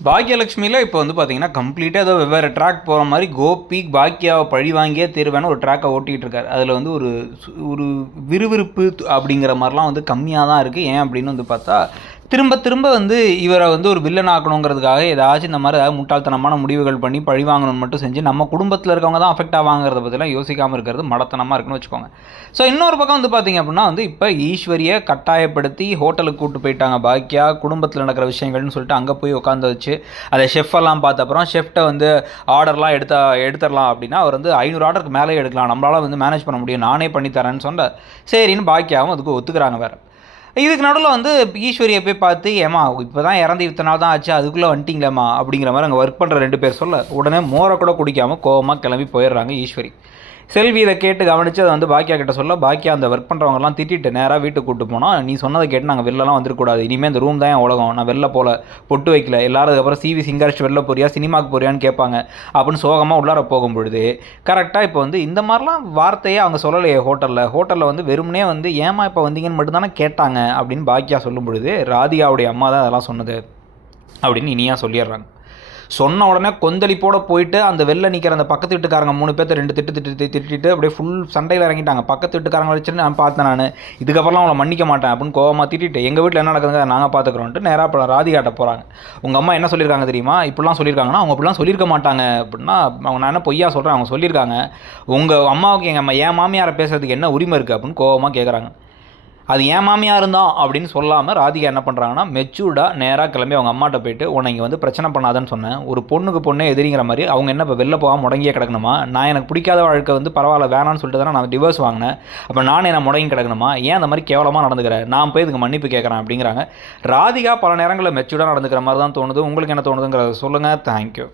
பாக்யலட்சுமியில் இப்போ வந்து பார்த்தீங்கன்னா கம்ப்ளீட்டாக ஏதோ வெவ்வேறு ட்ராக் போகிற மாதிரி கோபி பாக்கியாவை பழி வாங்கியே தீர்வேன்னு ஒரு ட்ராக்கை ஓட்டிகிட்டு இருக்காரு. அதில் வந்து ஒரு விறுவிறுப்பு அப்படிங்கிற மாதிரிலாம் வந்து கம்மியாக தான் இருக்குது. ஏன் அப்படின்னு வந்து பார்த்தா திரும்ப திரும்ப வந்து இவரை வந்து ஒரு வில்லன் ஆக்கணுங்கிறதுக்காக ஏதாச்சும் இந்த மாதிரி ஏதாவது முட்டாள்தனமான முடிவுகள் பண்ணி பழி வாங்கணும்னு மட்டும் செஞ்சு நம்ம குடும்பத்தில் இருக்கவங்க தான் அஃபெக்ட் ஆவாங்கிறத பற்றிலாம் யோசிக்காமல் இருக்கிறது மடத்தனமாக இருக்குன்னு வச்சுக்கோங்க. ஸோ இன்னொரு பக்கம் வந்து பார்த்திங்க அப்படின்னா வந்து இப்போ ஈஸ்வரியை கட்டாயப்படுத்தி ஹோட்டலுக்கு கூப்பிட்டு போயிட்டாங்க பாக்கியா. குடும்பத்தில் நடக்கிற விஷயங்கள்னு சொல்லிட்டு அங்கே போய் உட்காந்து வச்சு அதை ஷெஃபெல்லாம் பார்த்த அப்புறம் ஷெஃப்ட்டை வந்து ஆர்டர்லாம் எடுத்துடலாம் அப்படின்னா அவர் வந்து 500 ஆர்டருக்கு மேலே எடுக்கலாம், நம்மளால் வந்து மேனேஜ் பண்ண முடியும், நானே பண்ணித்தரேன்னு சொன்ன சரின்னு பாக்கியாவும் அதுக்கு ஒத்துக்கிறாங்க. வேறு இதுக்கு நடுவில் வந்து ஈஸ்வரியை போய் பார்த்து ஏமா இப்போ தான் இறந்து இத்தனை நாள் தான் ஆச்சு, அதுக்குள்ளே வந்துட்டிங்களேம்மா அப்படிங்கிற மாதிரி அங்கே ஒர்க் பண்ணுற 2 பேர் சொல்ல உடனே மோரை கூட குடிக்காமல் கோவமாக கிளம்பி போயிடுறாங்க ஈஸ்வரி. செல்வி இதை கேட்டு கவனித்து அதை வந்து பாக்கியா கிட்ட சொல்ல பாக்கியா அந்த ஒர்க் பண்ணுறவங்கலாம் திட்டிட்டு நேராக வீட்டுக்கு கூப்பிட்டு போனோம். நீ சொன்னதை கேட்டு நாங்கள் வெளிலலாம் வந்துருக்கூடாது, இனிமேல் இந்த ரூம் தான் என் உலகம், நான் வெளில போல பொட்டு வைக்கல, எல்லாரும் அதுக்கப்புறம் சிவி சிங்காரிச்சு வெளில போறியா சினிமாவுக்கு போறியான்னு கேட்பாங்க அப்படின்னு சோகமாக உள்ளார போகும் பொழுது கரெக்டாக இப்போ வந்து இந்த மாதிரிலாம் வார்த்தையே அவங்க சொல்லலையே. ஹோட்டலில் வந்து வெறுமனே வந்து ஏமா இப்போ வந்தீங்கன்னு மட்டும்தானே கேட்டாங்க அப்படின்னு பாக்கியா சொல்லும் பொழுது ராதிகாவுடைய அம்மா தான் அதெல்லாம் சொன்னது அப்படின்னு இனியாக சொல்லிடுறாங்க. சொன்ன உடனே கொந்தளிப்போடு போயிட்டு அந்த வெளில நிற்கிற அந்த பக்கத்து வீட்டுக்காரங்க 3 பேர்த்த 2 திட்டிட்டு அப்படியே ஃபுல் சண்டையில் இறங்கிட்டாங்க. பக்கத்து வீட்டுக்காரங்க வச்சுன்னு நான் பார்த்தேன், நான் இதுக்கப்புறம்லாம் அவங்கள மன்னிக்க மாட்டேன் அப்படின்னு கோவமாக திட்டிட்டு எங்கள் வீட்டில் என்ன நடக்குதுங்க நாங்கள் பார்த்துக்குறோன்ட்டு நேராக இப்போ ராதிகாட்ட போகிறாங்க. உங்கள் அம்மா என்ன சொல்லியிருக்காங்க தெரியுமா, இப்படிலாம் சொல்லியிருக்காங்கன்னா அவங்க அப்படிலாம் சொல்லியிருக்க மாட்டாங்க அப்படின்னா அவங்க நான் என்ன பொய்யா சொல்கிறேன், அவங்க சொல்லியிருக்காங்க உங்கள் அம்மாவுக்கு என் மாமியாரை பேசுறதுக்கு என்ன உரிமை இருக்குது அப்படின்னு கோவமாக கேட்குறாங்க. அது ஏன் மாமியாக இருந்தான் அப்படின்னு சொல்லாமல் ராதிகா என்ன பண்ணுறாங்கன்னா மெச்சூர்டாக நேராக கிளம்பி அவங்க அம்மாட்ட போயிட்டு உன்னை இங்கே வந்து பிரச்சனை பண்ணாதன்னு சொன்னேன், ஒரு பொண்ணே எதிரிங்கிற மாதிரி அவங்க என்ன இப்போ வெளில போகாமல் முடங்கியே கிடக்கணுமா, நான் எனக்கு பிடிக்காத வாழ்க்கை வந்து பரவாயில்ல வேணான்னு சொல்லிட்டு தானே நான் டிவோர்ஸ் வாங்கினேன், அப்போ நானே நான் முடங்கி கிடக்கணுமா, ஏன் அந்த மாதிரி கேவலமாக நடந்துக்கிறேன், நான் போய் இதுக்கு மன்னிப்பு கேட்குறேன் அப்படிங்கிறாங்க. ராதிகா பல நேரங்களில் மெச்சூர்டாக நடந்துக்கிற மாதிரி தான் தோணுது. உங்களுக்கு என்ன தோணுதுங்கிறத சொல்லுங்கள். தேங்க்யூ.